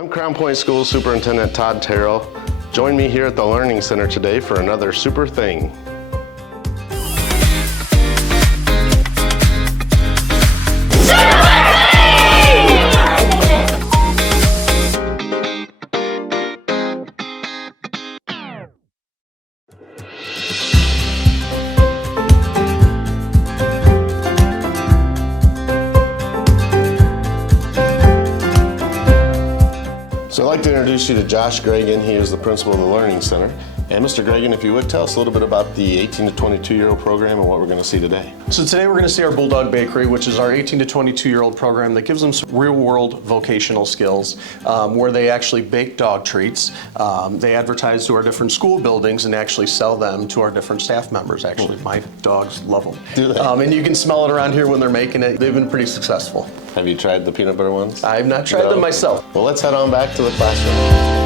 I'm Crown Point School Superintendent Todd Terrill. Join me here at the Learning Center today for another Super Thing. So I'd like to introduce you to Josh Gregan. He is the principal of the Learning Center. And Mr. Gregan, if you would, tell us a little bit about the 18 to 22-year-old program and what we're going to see today. So today we're going to see our Bulldog Bakery, which is our 18 to 22-year-old program that gives them some real-world vocational skills where they actually bake dog treats. They advertise to our different school buildings and actually sell them to our different staff members. Actually, my dogs love them. Do they? And you can smell it around here when they're making it. They've been pretty successful. Have you tried the peanut butter ones? I've not tried them myself. Well, let's head on back to the classroom.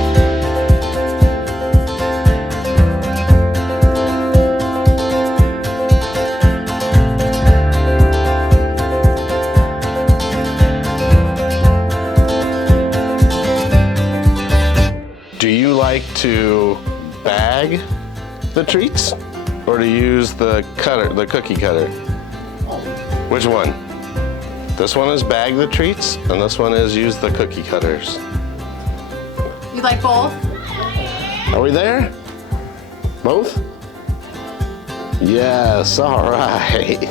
Do you like to bag the treats or to use the cutter, the cookie cutter? Which one? This one is bag the treats and this one is use the cookie cutters. You like both? Are we there? Both? Yes, all right.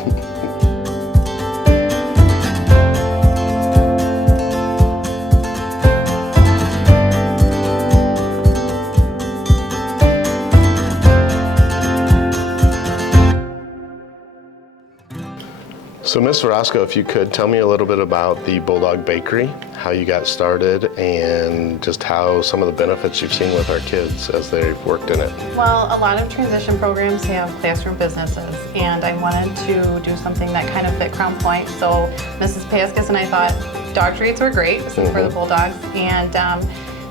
So Ms. Roscoe, if you could tell me a little bit about the Bulldog Bakery, how you got started, and just how some of the benefits you've seen with our kids as they've worked in it. Well, a lot of transition programs have classroom businesses, and I wanted to do something that kind of fit Crown Point. So Mrs. Paskus and I thought dog treats were great. This is for the Bulldogs, and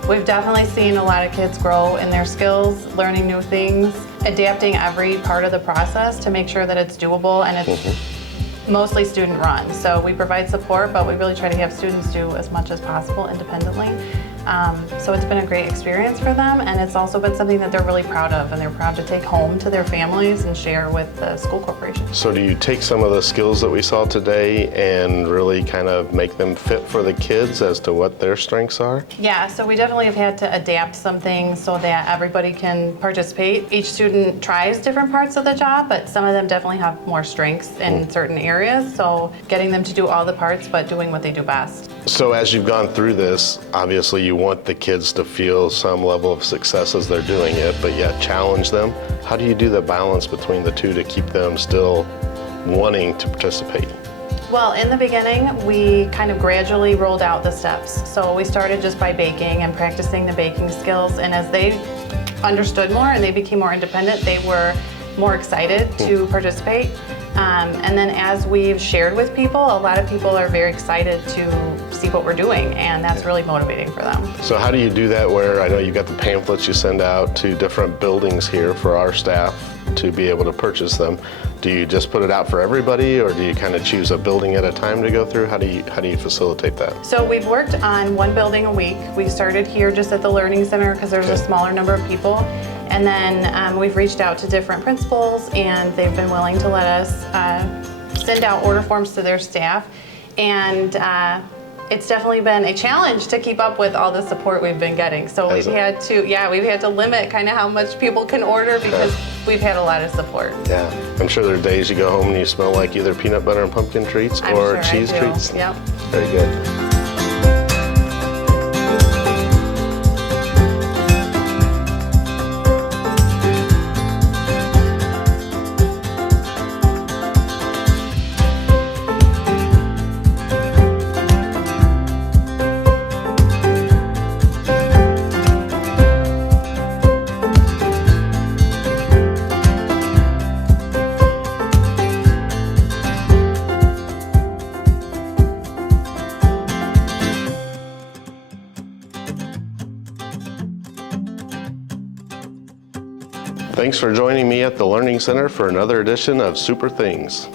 we've definitely seen a lot of kids grow in their skills, learning new things, adapting every part of the process to make sure that it's doable and it's mostly student run. So we provide support, but we really try to have students do as much as possible independently. So it's been a great experience for them, and it's also been something that they're really proud of, and they're proud to take home to their families and share with the school corporation. So do you take some of the skills that we saw today and really kind of make them fit for the kids as to what their strengths are? Yeah, so we definitely have had to adapt some things so that everybody can participate. Each student tries different parts of the job, but some of them definitely have more strengths in certain areas. So getting them to do all the parts, but doing what they do best. So as you've gone through this, obviously you want the kids to feel some level of success as they're doing it, but yet challenge them. How do you do the balance between the two to keep them still wanting to participate? Well, in the beginning, we kind of gradually rolled out the steps. So we started just by baking and practicing the baking skills, and as they understood more and they became more independent, they were more excited to participate. And then as we've shared with people, a lot of people are very excited to see what we're doing, and that's really motivating for them. So how do you do that where I know you've got the pamphlets you send out to different buildings here for our staff to be able to purchase them? Do you just put it out for everybody, or do you kind of choose a building at a time to go through? How do you facilitate that? So we've worked on one building a week. We started here just at the Learning Center because there's a smaller number of people. And then we've reached out to different principals, and they've been willing to let us send out order forms to their staff. And it's definitely been a challenge to keep up with all the support we've been getting. So we've had to limit kind of how much people can order because we've had a lot of support. Yeah, I'm sure there are days you go home and you smell like either peanut butter and pumpkin treats or cheese treats. Yep. Very good. Thanks for joining me at the Learning Center for another edition of Super Things.